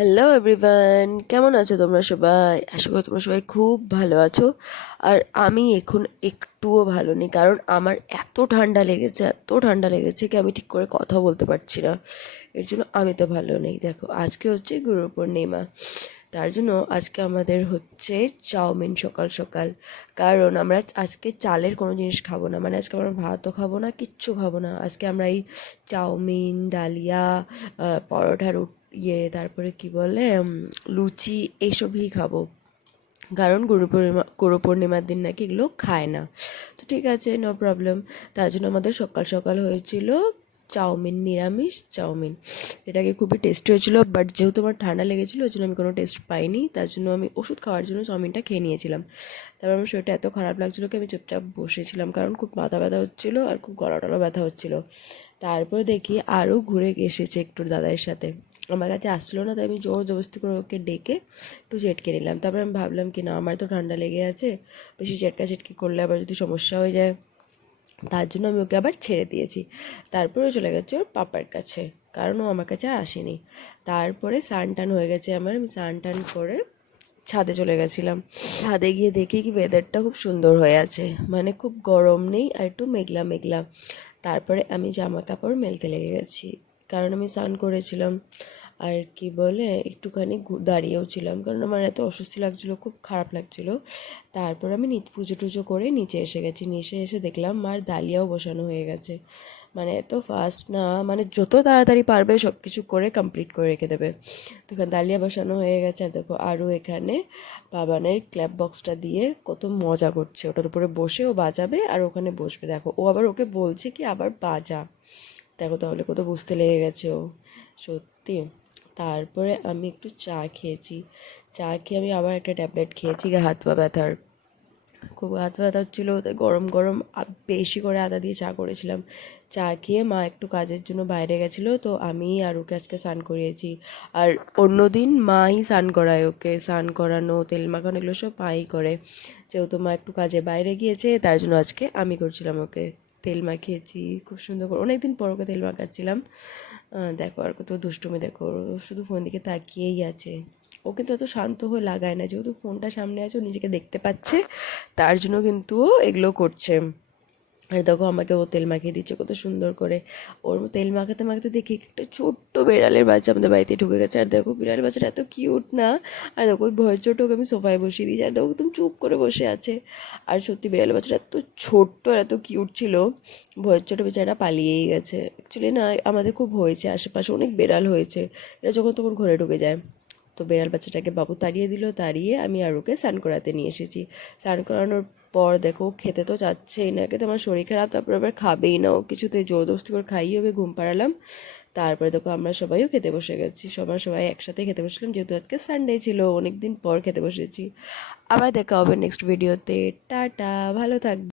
Hello everyone, কেমন আছো তোমরা সবাই? আশা করি তোমরা সবাই খুব ভালো আছো। আর আমি এখন একটুও ভালো নেই, কারণ আমার এত ঠান্ডা লেগেছে কি আমি ঠিক করে কথা বলতে পারছি না। এর জন্য আমি তো ভালো নেই। দেখো, আজকে হচ্ছে গুরু পূর্ণিমা, তার জন্য আজকে আমাদের হচ্ছে চাউমিন সকাল সকাল। কারণ আমরা আজকে চালের কোনো জিনিস খাবো না, মানে আজকে আমরা ভাতও খাবো না, কিচ্ছু খাবো না। আজকে আমরা এই চাউমিন, ডালিয়া, পরোটা, তারপরে কি বলে, লুচি, এইসবই খাবো। কারণ গুরু পূর্ণিমার দিন নাকি এগুলো খায় না। তো ঠিক আছে, নো প্রবলেম। তার জন্য আমাদের সকাল সকাল হয়েছিল চাউমিন, নিরামিষ চাউমিন। এটাকে খুবই টেস্টি হয়েছিল, বাট যেহেতু আমার ঠান্ডা লেগেছিলো ওই জন্য আমি কোনো টেস্ট পাইনি। তার জন্য আমি ওষুধ খাওয়ার জন্য চাউমিনটা খেয়ে নিয়েছিলাম। তারপর আমার শরীরটা এত খারাপ লাগছিলো কি আমি চুপচাপ বসেছিলাম, কারণ খুব মাথা ব্যথা হচ্ছিলো আর খুব গলা টলা ব্যথা হচ্ছিলো। তারপর দেখি আরও ঘুরে এসেছে একটু দাদার সাথে, আমার কাছে আসছিলো না, তাই আমি জোর জবরদস্তি করে ওকে ডেকে একটু চেটকে নিলাম। তারপর আমি ভাবলাম কি না, আমার তো ঠান্ডা লেগে আছে, বেশি চেটকি করলে আবার যদি সমস্যা হয়ে যায়, তার জন্য আমি ওকে আবার ছেড়ে দিয়েছি। তারপরে ও চলে গেছে ওর পাপার কাছে, কারণ ও আমার কাছে আর আসেনি। তারপরে স্নান টান হয়ে গেছে আমার, আমি স্নান টান করে ছাদে চলে গেছিলাম। ছাদে গিয়ে দেখি কি ওয়েদারটা খুব সুন্দর হয়ে আছে, মানে খুব গরম নেই আর একটু মেঘলা মেঘলা। তারপরে আমি জামা কাপড় মেলতে লেগে গেছি, কারণ আমি স্নান করেছিলাম। আর কি বলে, একটুখানি দাঁড়িয়েও ছিলাম, কারণ আমার এত অস্বস্তি লাগছিলো, খুব খারাপ লাগছিলো। তারপর আমি পুজো টুজো করে নিচে এসে গেছি। নিচে এসে দেখলাম মার ডালিয়াও বসানো হয়ে গেছে। মানে এত ফাস্ট না, মানে যত তাড়াতাড়ি পারবে সব কিছু করে কমপ্লিট করে রেখে দেবে। তো এখানে ডালিয়া বসানো হয়ে গেছে। আর দেখো, আরও এখানে বাবানের ক্ল্যাপ বক্সটা দিয়ে কত মজা করছে, ওটার উপরে বসে ও বাজাবে আর ওখানে বসবে। দেখো, ও আবার ওকে বলছে কি আবার বাজা। দেখো তাহলে কত বুঝতে লেগে গেছে ও, সত্যি। তারপরে আমি একটু চা খেয়েছি। চা খেয়ে আমি আবার একটা ট্যাবলেট খেয়েছি হাত পা ব্যথার। খুব হাত পা ব্যথা হচ্ছিলো, তাই গরম গরম বেশি করে আদা দিয়ে চা করেছিলাম। চা খেয়ে মা একটু কাজের জন্য বাইরে গেছিলো, তো আমি আর ওকে আজকে স্নান করিয়েছি। আর অন্যদিন মাই স্নান করায় ওকে, স্নান করানো, তেল মাখানো, এগুলো সব মাই করে। যেহেতু মা একটু কাজে বাইরে গিয়েছে, তার জন্য আজকে আমি করছিলাম ওকে। তেল মাখিয়েছি খুব সুন্দর করে, অনেকদিন পর ওকে তেল মাখাচ্ছিলাম। দেখো আর কত দুষ্টুমি, দেখো ও শুধু ফোন দিকে তাকিয়েই আছে। ও কিন্তু এত শান্ত হয়ে লাগায় না, যেহেতু ফোনটা সামনে আছে ও নিজেকে দেখতে পাচ্ছে, তার জন্য কিন্তু ও এগুলো করছে। আর দেখো, আমাকে ও তেল মাখিয়ে দিচ্ছে কত সুন্দর করে। ওর তেল মাখাতে মাখাতে দেখি একটা ছোট্ট বিড়ালের বাচ্চা আমাদের বাড়িতে ঢুকে গেছে। আর দেখো, বিড়ালের বাচ্চাটা এত কিউট না। আর দেখো, ওই ভয়ের ছোট ওকে আমি সোফায় বসিয়ে দিয়েছি, আর দেখো একদম চুপ করে বসে আছে। আর সত্যি বিড়ালের বাচ্চাটা এত ছোট্ট আর এত কিউট ছিল, ভয়ের ছোটো বেচারা পালিয়েই গেছে। অ্যাকচুয়ালি না, আমাদের খুব হয়েছে, আশেপাশে অনেক বেড়াল হয়েছে, এরা যখন তখন ঘরে ঢুকে যায়। তো বেড়াল বাচ্চাটাকে বাবু তাড়িয়ে দিল, তাড়িয়ে আমি আর ওকে স্নান করাতে নিয়ে এসেছি। স্নান করানোর পর দেখো, খেতে তো চাচ্ছেই না, খেতে আমার শরীর খারাপ, তারপর আবার খাবেই না ও কিছুতেই। জোরদস্তি করে খাইয়ে ওকে ঘুম পাড়ালাম। তারপরে দেখো, আমরা সবাইও খেতে বসে গেছি, সবাই একসাথে খেতে বসলাম, যেহেতু আজকে সানডে ছিল, অনেক দিন পর খেতে বসেছি। আবার দেখা হবে নেক্সট ভিডিওতে। টাটা, ভালো থাকবে।